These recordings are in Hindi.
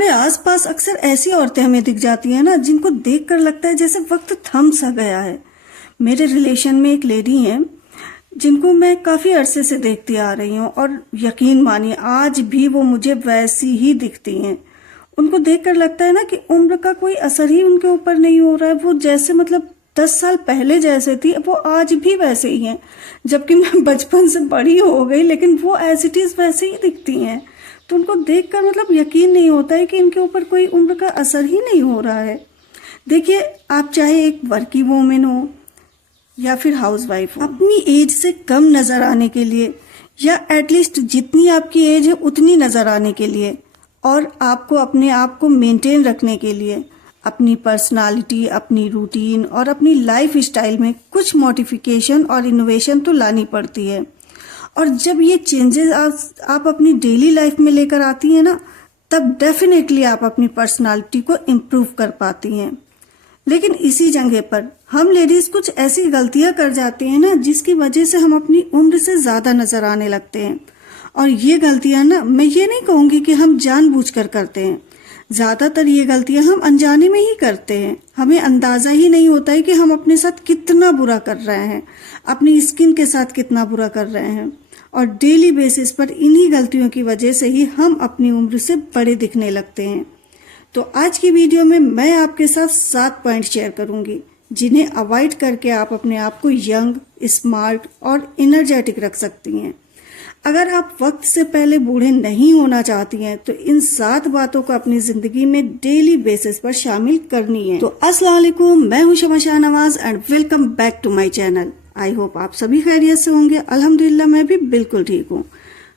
हमारे आसपास अक्सर ऐसी औरतें हमें दिख जाती हैं ना, जिनको देखकर लगता है जैसे वक्त थम सा गया है। मेरे रिलेशन में एक लेडी हैं जिनको मैं काफ़ी अरसे से देखती आ रही हूँ, और यकीन मानिए आज भी वो मुझे वैसी ही दिखती हैं। उनको देखकर लगता है ना कि उम्र का कोई असर ही उनके ऊपर नहीं हो रहा है। वो जैसे 10 साल पहले जैसे थी वो आज भी वैसे ही हैं। जबकि मैं बचपन से बड़ी हो गई, लेकिन वो एज इट इज़ वैसे ही दिखती हैं। तो उनको देखकर यकीन नहीं होता है कि इनके ऊपर कोई उम्र का असर ही नहीं हो रहा है। देखिए, आप चाहे एक वर्किंग वूमेन हो या फिर हाउसवाइफ हो, अपनी एज से कम नज़र आने के लिए, या एटलीस्ट जितनी आपकी एज है उतनी नज़र आने के लिए, और आपको अपने आप को मेंटेन रखने के लिए अपनी पर्सनालिटी, अपनी रूटीन और अपनी लाइफ स्टाइल में कुछ मॉडिफिकेशन और इनोवेशन तो लानी पड़ती है। और जब ये चेंजेस आप अपनी डेली लाइफ में लेकर आती हैं ना, तब डेफिनेटली आप अपनी पर्सनालिटी को इम्प्रूव कर पाती हैं। लेकिन इसी जगह पर हम लेडीज कुछ ऐसी गलतियां कर जाती हैं ना, जिसकी वजह से हम अपनी उम्र से ज़्यादा नज़र आने लगते हैं। और ये गलतियां ना, मैं ये नहीं कहूँगी कि हम जानबूझकर करते हैं। ज़्यादातर ये गलतियां हम अनजाने में ही करते हैं। हमें अंदाज़ा ही नहीं होता है कि हम अपने साथ कितना बुरा कर रहे हैं, अपनी स्किन के साथ कितना बुरा कर रहे हैं। और डेली बेसिस पर इन्हीं गलतियों की वजह से ही हम अपनी उम्र से बड़े दिखने लगते हैं। तो आज की वीडियो में मैं आपके साथ 7 पॉइंट शेयर करूंगी, जिन्हें अवॉइड करके आप अपने आप को यंग, स्मार्ट और एनर्जेटिक रख सकती हैं। अगर आप वक्त से पहले बूढ़े नहीं होना चाहती हैं, तो इन 7 बातों को अपनी जिंदगी में डेली बेसिस पर शामिल करनी है। तो अस्सलाम वालेकुम, मैं हूं Shama Shahnawaz and welcome back to my channel. I hope आप सभी खैरियत से होंगे। अल्हम्दुलिल्लाह मैं भी बिल्कुल ठीक हूँ।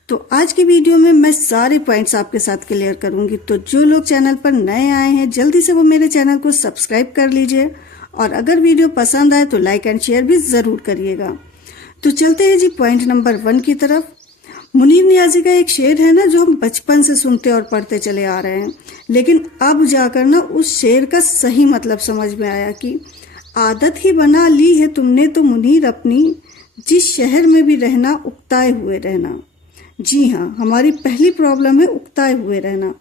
तो आज की वीडियो में मैं सारे पॉइंट्स आपके साथ क्लियर करूंगी। तो जो लोग चैनल पर नए आए हैं, जल्दी से वो मेरे चैनल को सब्सक्राइब कर लीजिए, और अगर वीडियो पसंद आए तो लाइक एंड शेयर भी जरूर करिएगा। तो चलते हैं जी पॉइंट नंबर 1 की तरफ। मुनीर नियाजी का एक शेर है ना, जो हम बचपन से सुनते और पढ़ते चले आ रहे हैं, लेकिन अब जाकर ना उस शेर का सही मतलब समझ में आया कि आदत ही बना ली है तुमने तो मुनीर अपनी, जिस शहर में भी रहना उकताए हुए रहना। जी हाँ, हमारी पहली प्रॉब्लम है उकताए हुए रहना।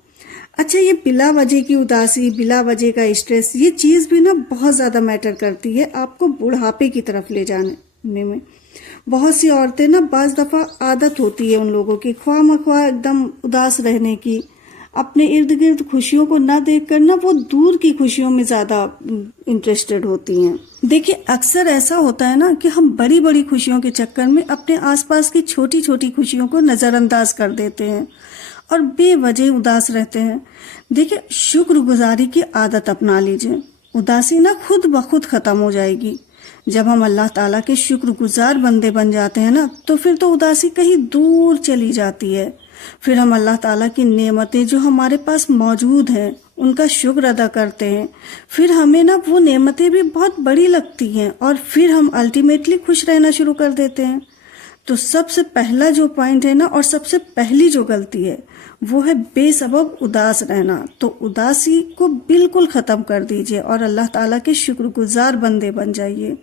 अच्छा, ये बिला वजह की उदासी, बिला वजह का स्ट्रेस, ये चीज़ भी ना बहुत ज़्यादा मैटर करती है आपको बुढ़ापे की तरफ ले जाने में। बहुत सी औरतें ना, बाज़ दफ़ा आदत होती है उन लोगों की ख्वाह एकदम उदास रहने की, अपने इर्द गिर्द खुशियों को ना देखकर ना वो दूर की खुशियों में ज़्यादा इंटरेस्टेड होती हैं। देखिए, अक्सर ऐसा होता है ना कि हम बड़ी बड़ी खुशियों के चक्कर में अपने आसपास की छोटी छोटी खुशियों को नज़रअंदाज कर देते हैं और बेवजह उदास रहते हैं। देखिए, शुक्रगुजारी की आदत अपना लीजिए, उदासी ना खुद ब खुद ख़त्म हो जाएगी। जब हम अल्लाह ताला के शुक्रगुजार बंदे बन जाते हैं ना, तो फिर तो उदासी कहीं दूर चली जाती है। फिर हम अल्लाह ताला की नेमतें जो हमारे पास मौजूद हैं उनका शुक्र अदा करते हैं। फिर हमें ना वो नेमतें भी बहुत बड़ी लगती हैं, और फिर हम अल्टीमेटली खुश रहना शुरू कर देते हैं। तो सबसे पहला जो पॉइंट है ना, और सबसे पहली जो गलती है, वो है बेसबब उदास रहना। तो उदासी को बिल्कुल ख़त्म कर दीजिए और अल्लाह ताला के शुक्रगुजार बंदे बन जाइए,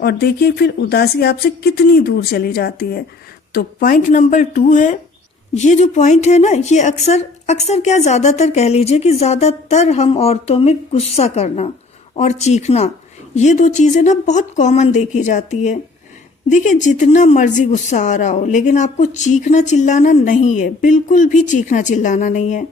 और देखिए फिर उदासी आपसे कितनी दूर चली जाती है। तो पॉइंट नंबर 2 है, ये जो पॉइंट है ना, ये अक्सर क्या, ज़्यादातर कह लीजिए कि ज़्यादातर हम औरतों में गुस्सा करना और चीखना, ये 2 चीज़ें ना बहुत कॉमन देखी जाती है। देखिए, जितना मर्जी गुस्सा आ रहा हो, लेकिन आपको चीखना चिल्लाना नहीं है, बिल्कुल भी चीखना चिल्लाना नहीं है।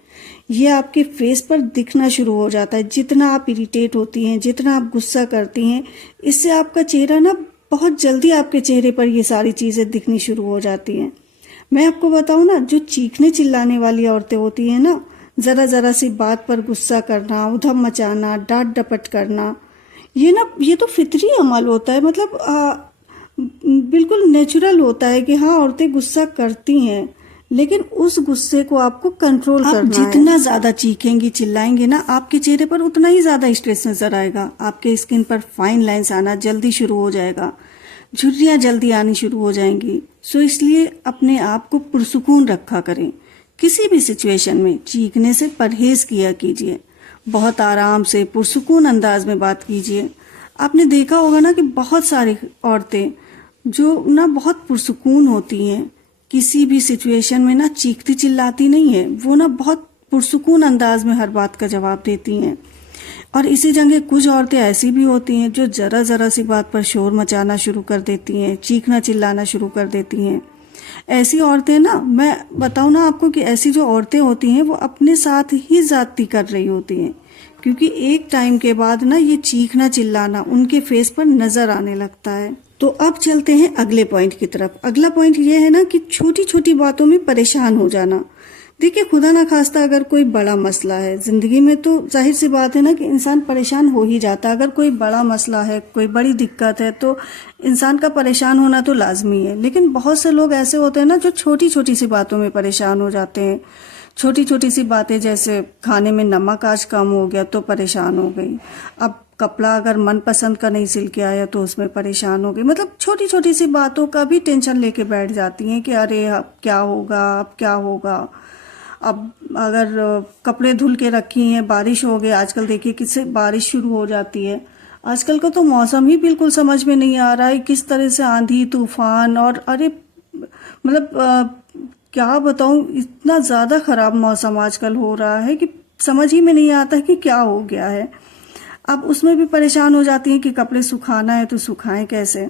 ये आपके फेस पर दिखना शुरू हो जाता है। जितना आप इरिटेट होती हैं, जितना आप गुस्सा करती हैं, इससे आपका चेहरा ना बहुत जल्दी आपके चेहरे पर ये सारी चीज़ें दिखनी शुरू हो जाती हैं। मैं आपको बताऊं ना, जो चीखने चिल्लाने वाली औरतें होती हैं ना, ज़रा सी बात पर गुस्सा करना, उधम मचाना, डांट डपट करना, ये तो फितरी अमल होता है। बिल्कुल नेचुरल होता है कि हाँ, औरतें गुस्सा करती हैं, लेकिन उस गुस्से को आपको कंट्रोल करना है। जितना ज़्यादा चीखेंगी चिल्लाएंगे ना, आपके चेहरे पर उतना ही ज़्यादा स्ट्रेस नज़र आएगा। आपके स्किन पर फाइन लाइंस आना जल्दी शुरू हो जाएगा, झुर्रियाँ जल्दी आनी शुरू हो जाएंगी। सो इसलिए अपने आप को पुरसुकून रखा करें। किसी भी सिचुएशन में चीखने से परहेज किया कीजिए। बहुत आराम से पुरसुकून अंदाज में बात कीजिए। आपने देखा होगा ना कि बहुत सारी औरतें जो ना बहुत पुरसुकून होती हैं, किसी भी सिचुएशन में ना चीखती चिल्लाती नहीं है, वो ना बहुत पुरसुकून अंदाज में हर बात का जवाब देती हैं। और इसी जगह कुछ औरतें ऐसी भी होती हैं जो ज़रा ज़रा सी बात पर शोर मचाना शुरू कर देती हैं, चीखना चिल्लाना शुरू कर देती हैं। ऐसी औरतें ना, मैं बताऊँ ना आपको कि ऐसी जो औरतें होती हैं वो अपने साथ ही ज़्यादती कर रही होती हैं, क्योंकि एक टाइम के बाद ना ये चीखना चिल्लाना उनके फेस पर नज़र आने लगता है। तो अब चलते हैं अगले पॉइंट की तरफ। अगला पॉइंट ये है ना कि छोटी छोटी बातों में परेशान हो जाना। देखिए, खुदा ना खास्ता अगर कोई बड़ा मसला है ज़िंदगी में, तो जाहिर सी बात है ना कि इंसान परेशान हो ही जाता है। अगर कोई बड़ा मसला है, कोई बड़ी दिक्कत है, तो इंसान का परेशान होना तो लाजमी है। लेकिन बहुत से लोग ऐसे होते हैं ना जो छोटी छोटी सी बातों में परेशान हो जाते हैं। छोटी छोटी सी बातें, जैसे खाने में नमक आज कम हो गया तो परेशान हो गई। अब कपड़ा अगर मनपसंद का नहीं सिल के आया तो उसमें परेशान हो गई। मतलब छोटी छोटी सी बातों का भी टेंशन लेके बैठ जाती हैं कि अरे अब क्या होगा, अब क्या होगा। अब अगर कपड़े धुल के रखी हैं, बारिश हो गई, आजकल देखिए किससे बारिश शुरू हो जाती है। आजकल का तो मौसम ही बिल्कुल समझ में नहीं आ रहा है, किस तरह से आंधी तूफान और अरे मतलब क्या बताऊं, इतना ज़्यादा ख़राब मौसम आजकल हो रहा है कि समझ ही में नहीं आता है कि क्या हो गया है। अब उसमें भी परेशान हो जाती हैं कि कपड़े सुखाना है तो सुखाएं कैसे।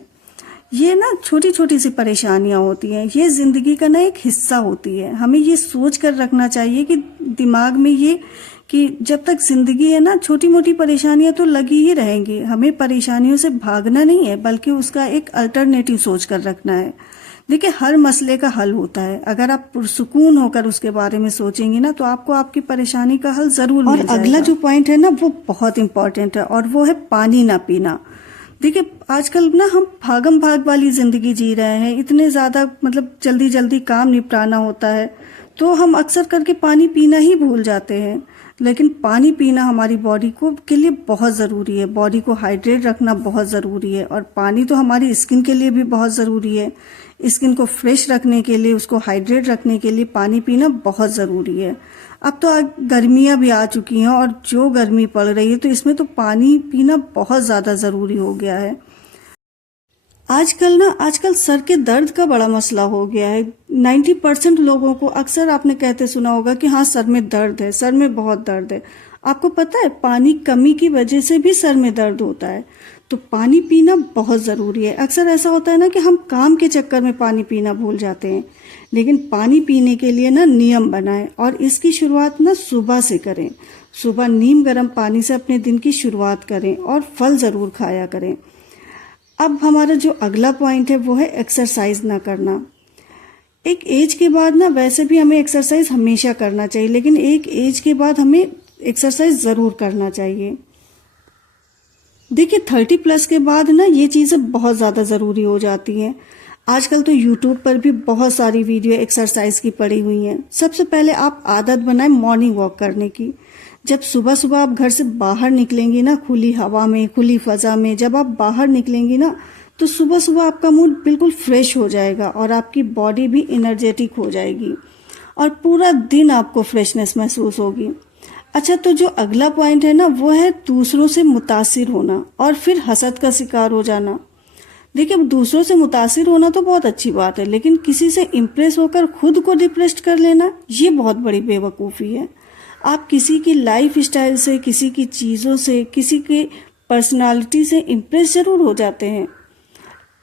ये ना छोटी छोटी सी परेशानियां होती हैं, ये ज़िंदगी का ना एक हिस्सा होती है। हमें ये सोच कर रखना चाहिए कि दिमाग में ये कि जब तक ज़िंदगी है ना, छोटी मोटी परेशानियां तो लगी ही रहेंगी। हमें परेशानियों से भागना नहीं है, बल्कि उसका एक अल्टरनेटिव सोच कर रखना है। देखिए, हर मसले का हल होता है। अगर आप पुरसुकून होकर उसके बारे में सोचेंगी ना, तो आपको आपकी परेशानी का हल ज़रूर मिल जाएगा। और अगला जो पॉइंट है ना, वो बहुत इंपॉर्टेंट है, और वो है पानी ना पीना। देखिए, आजकल ना हम भागम भाग वाली ज़िंदगी जी रहे हैं। इतने ज़्यादा मतलब जल्दी जल्दी काम निपटाना होता है, तो हम अक्सर करके पानी पीना ही भूल जाते हैं। लेकिन पानी पीना हमारी बॉडी को के लिए बहुत ज़रूरी है। बॉडी को हाइड्रेट रखना बहुत ज़रूरी है। और पानी तो हमारी स्किन के लिए भी बहुत ज़रूरी है। स्किन को फ्रेश रखने के लिए, उसको हाइड्रेट रखने के लिए पानी पीना बहुत ज़रूरी है। अब तो गर्मियाँ भी आ चुकी हैं, और जो गर्मी पड़ रही है तो इसमें तो पानी पीना बहुत ज़्यादा ज़रूरी हो गया है। आजकल सर के दर्द का बड़ा मसला हो गया है। 90% लोगों को, अक्सर आपने कहते सुना होगा कि हाँ सर में दर्द है, सर में बहुत दर्द है। आपको पता है, पानी कमी की वजह से भी सर में दर्द होता है। तो पानी पीना बहुत ज़रूरी है। अक्सर ऐसा होता है ना कि हम काम के चक्कर में पानी पीना भूल जाते हैं। लेकिन पानी पीने के लिए ना नियम बनाएं, और इसकी शुरुआत ना सुबह से करें। सुबह नीम गर्म पानी से अपने दिन की शुरुआत करें, और फल ज़रूर खाया करें। अब हमारा जो अगला पॉइंट है वो है एक्सरसाइज ना करना। एक एज के बाद ना, वैसे भी हमें एक्सरसाइज हमेशा करना चाहिए, लेकिन एक एज के बाद हमें एक्सरसाइज ज़रूर करना चाहिए। देखिए, 30+ के बाद ना ये चीज़ें बहुत ज़्यादा ज़रूरी हो जाती हैं। आजकल तो यूट्यूब पर भी बहुत सारी वीडियो एक्सरसाइज की पड़ी हुई हैं। सबसे पहले आप आदत बनाएं मॉर्निंग वॉक करने की। जब सुबह सुबह आप घर से बाहर निकलेंगी ना, खुली हवा में, खुली फजा में जब आप बाहर निकलेंगी ना, तो सुबह सुबह आपका मूड बिल्कुल फ्रेश हो जाएगा, और आपकी बॉडी भी एनर्जेटिक हो जाएगी, और पूरा दिन आपको फ्रेशनेस महसूस होगी। अच्छा, तो जो अगला पॉइंट है ना, वो है दूसरों से मुतासिर होना, और फिर हसद का शिकार हो जाना। देखिए, दूसरों से मुतासिर होना तो बहुत अच्छी बात है, लेकिन किसी से इम्प्रेस होकर खुद को डिप्रेस्ड कर लेना, ये बहुत बड़ी बेवकूफ़ी है। आप किसी की लाइफ स्टाइल से, किसी की चीज़ों से, किसी की पर्सनालिटी से इम्प्रेस ज़रूर हो जाते हैं।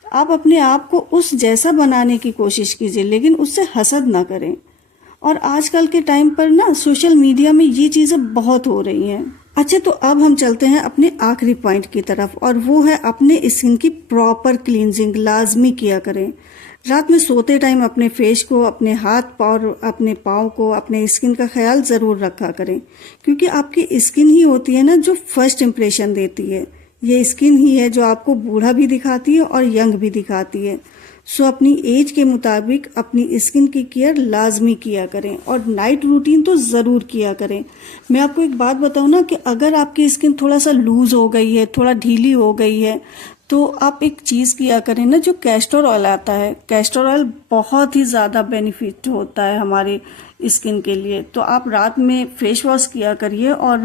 आप अपने आप को उस जैसा बनाने की कोशिश कीजिए, लेकिन उससे हसद ना करें। और आजकल के टाइम पर ना सोशल मीडिया में ये चीज़ें बहुत हो रही हैं। अच्छा, तो अब हम चलते हैं अपने आखिरी पॉइंट की तरफ, और वो है अपने स्किन की प्रॉपर क्लींजिंग लाजमी किया करें। रात में सोते टाइम अपने फेस को, अपने हाथ और अपने पाँव को, अपने स्किन का ख्याल ज़रूर रखा करें, क्योंकि आपकी स्किन ही होती है ना जो फर्स्ट इम्प्रेशन देती है। ये स्किन ही है जो आपको बूढ़ा भी दिखाती है और यंग भी दिखाती है। सो अपनी एज के मुताबिक अपनी स्किन की केयर लाजमी किया करें, और नाइट रूटीन तो ज़रूर किया करें। मैं आपको एक बात बताऊं ना कि अगर आपकी स्किन थोड़ा सा लूज़ हो गई है, थोड़ा ढीली हो गई है, तो आप एक चीज़ किया करें ना, जो कैस्टर ऑयल आता है। कैस्टर ऑयल बहुत ही ज़्यादा बेनिफिट होता है हमारी स्किन के लिए। तो आप रात में फेस वॉश किया करिए, और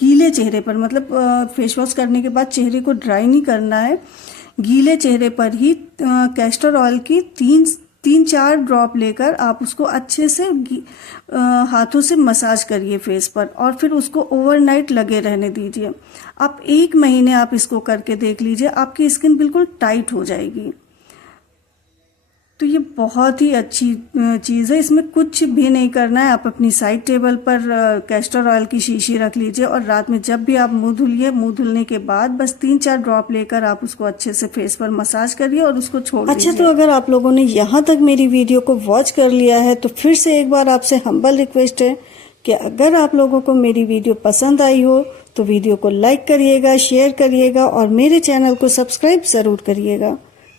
गीले चेहरे पर, मतलब फेस वॉश करने के बाद चेहरे को ड्राई नहीं करना है, गीले चेहरे पर ही कैस्टर ऑयल की 3-4 ड्रॉप लेकर आप उसको अच्छे से हाथों से मसाज करिए फेस पर, और फिर उसको ओवरनाइट लगे रहने दीजिए। आप 1 महीने आप इसको करके देख लीजिए, आपकी स्किन बिल्कुल टाइट हो जाएगी। तो ये बहुत ही अच्छी चीज़ है, इसमें कुछ भी नहीं करना है। आप अपनी साइड टेबल पर कैस्टर ऑयल की शीशी रख लीजिए, और रात में जब भी आप मुंह धुलिए, मुंह धुलने के बाद बस 3-4 ड्रॉप लेकर आप उसको अच्छे से फेस पर मसाज करिए और उसको छोड़ दीजिए। अच्छा, तो अगर आप लोगों ने यहाँ तक मेरी वीडियो को वॉच कर लिया है तो फिर से एक बार आपसे हम्बल रिक्वेस्ट है कि अगर आप लोगों को मेरी वीडियो पसंद आई हो तो वीडियो को लाइक करिएगा, शेयर करिएगा और मेरे चैनल को सब्सक्राइब ज़रूर करिएगा।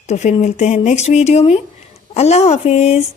तो फिर मिलते हैं नेक्स्ट वीडियो में। अल्लाह हाफिज़।